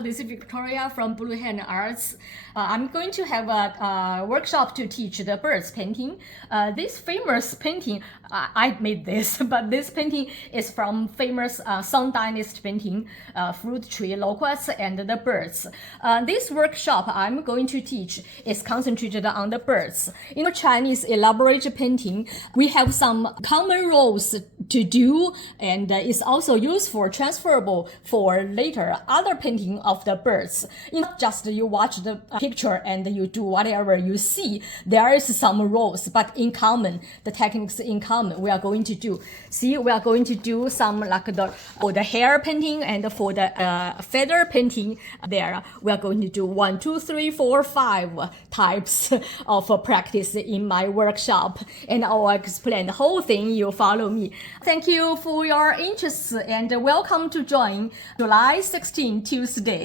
Hello, this is Victoria from Blue Hand Arts. I'm going to have a workshop to teach the birds painting. This famous painting, I made this, but this painting is from famous Song Dynasty painting, fruit tree, loquats, and the birds. This workshop I'm going to teach is concentrated on the birds. In Chinese elaborate painting, we have some common roles to do, and it's also useful, transferable for later other painting of the birds. Not just you watch the picture and you do whatever you see. There is some roles, but in common, the techniques in common we are going to do. See, we are going to do some like for the hair painting and for the feather painting. There we are going to do 1, 2, 3, 4, 5 types of practice in my workshop, and I will explain the whole thing. You follow me. Thank you for your interest and welcome to join July 16 Tuesday.